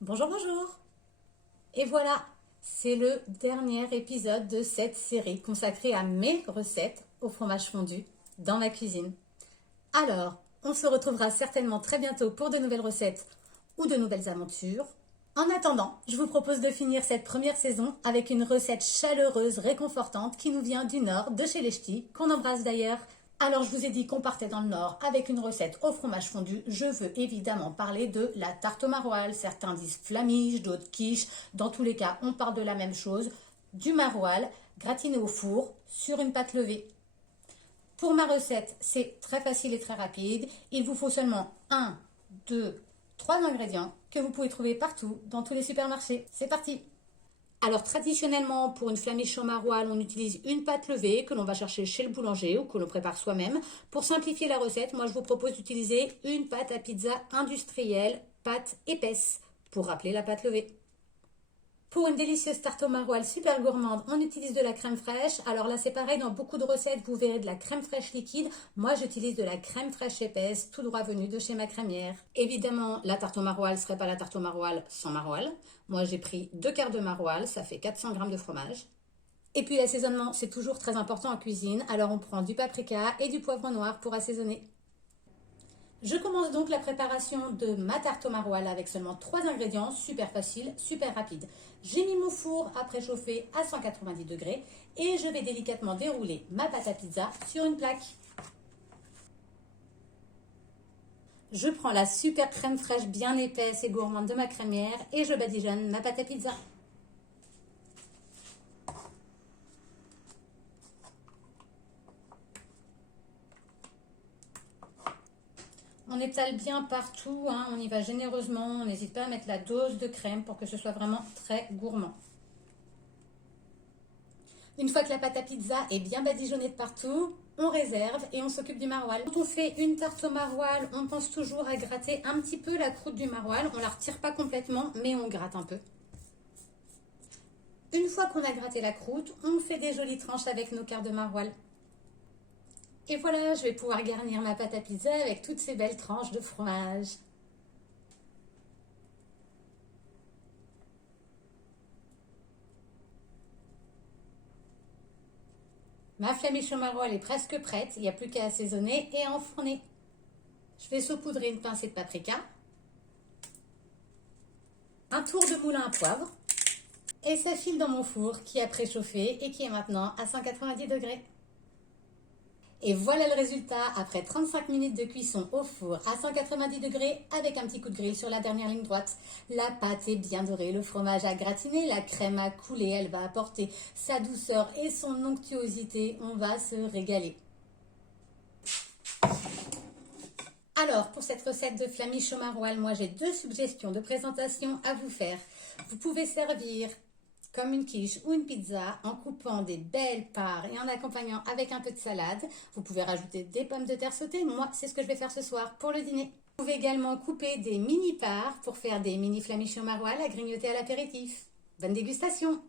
Bonjour, bonjour. Et voilà, c'est le dernier épisode de cette série consacrée à mes recettes au fromage fondu dans ma cuisine. Alors, on se retrouvera certainement très bientôt pour de nouvelles recettes ou de nouvelles aventures. En attendant, je vous propose de finir cette première saison avec une recette chaleureuse, réconfortante qui nous vient du nord, de chez les Ch'tis, qu'on embrasse d'ailleurs. Alors je vous ai dit qu'on partait dans le nord avec une recette au fromage fondu. Je veux évidemment parler de la tarte au maroilles. Certains disent flamiche, d'autres quiche. Dans tous les cas, on parle de la même chose. Du maroilles gratiné au four sur une pâte levée. Pour ma recette, c'est très facile et très rapide. Il vous faut seulement 1, 2, 3 ingrédients que vous pouvez trouver partout dans tous les supermarchés. C'est parti! Alors traditionnellement, pour une flamiche au maroilles, on utilise une pâte levée que l'on va chercher chez le boulanger ou que l'on prépare soi-même. Pour simplifier la recette, moi je vous propose d'utiliser une pâte à pizza industrielle, pâte épaisse, pour rappeler la pâte levée. Pour une délicieuse tarte au maroilles super gourmande, on utilise de la crème fraîche. Alors là, c'est pareil, dans beaucoup de recettes, vous verrez de la crème fraîche liquide. Moi, j'utilise de la crème fraîche épaisse, tout droit venue de chez ma crémière. Évidemment, la tarte au maroilles ne serait pas la tarte au maroilles sans maroilles. Moi, j'ai pris 2 quarts de maroilles, ça fait 400 g de fromage. Et puis l'assaisonnement, c'est toujours très important en cuisine. Alors on prend du paprika et du poivre noir pour assaisonner. Je commence donc la préparation de ma tarte au maroilles avec seulement 3 ingrédients, super facile, super rapide. J'ai mis mon four à préchauffer à 190 degrés et je vais délicatement dérouler ma pâte à pizza sur une plaque. Je prends la super crème fraîche bien épaisse et gourmande de ma crémière et je badigeonne ma pâte à pizza. On étale bien partout, hein, on y va généreusement, on n'hésite pas à mettre la dose de crème pour que ce soit vraiment très gourmand. Une fois que la pâte à pizza est bien badigeonnée de partout, on réserve et on s'occupe du maroilles. Quand on fait une tarte au maroilles, on pense toujours à gratter un petit peu la croûte du maroilles. On ne la retire pas complètement, mais on gratte un peu. Une fois qu'on a gratté la croûte, on fait des jolies tranches avec nos quarts de maroilles. Et voilà, je vais pouvoir garnir ma pâte à pizza avec toutes ces belles tranches de fromage. Ma flamiche au maroilles est presque prête, il n'y a plus qu'à assaisonner et à enfourner. Je vais saupoudrer une pincée de paprika, un tour de moulin à poivre et ça file dans mon four qui a préchauffé et qui est maintenant à 190 degrés. Et voilà le résultat après 35 minutes de cuisson au four à 190 degrés avec un petit coup de grille sur la dernière ligne droite. La pâte est bien dorée, le fromage a gratiné, la crème a coulé, elle va apporter sa douceur et son onctuosité. On va se régaler. Alors, pour cette recette de flamiche au maroilles, moi j'ai 2 suggestions de présentation à vous faire. Vous pouvez servir comme une quiche ou une pizza en coupant des belles parts et en accompagnant avec un peu de salade. Vous pouvez rajouter des pommes de terre sautées. Moi, c'est ce que je vais faire ce soir pour le dîner. Vous pouvez également couper des mini parts pour faire des mini flamiches au maroilles à grignoter à l'apéritif. Bonne dégustation!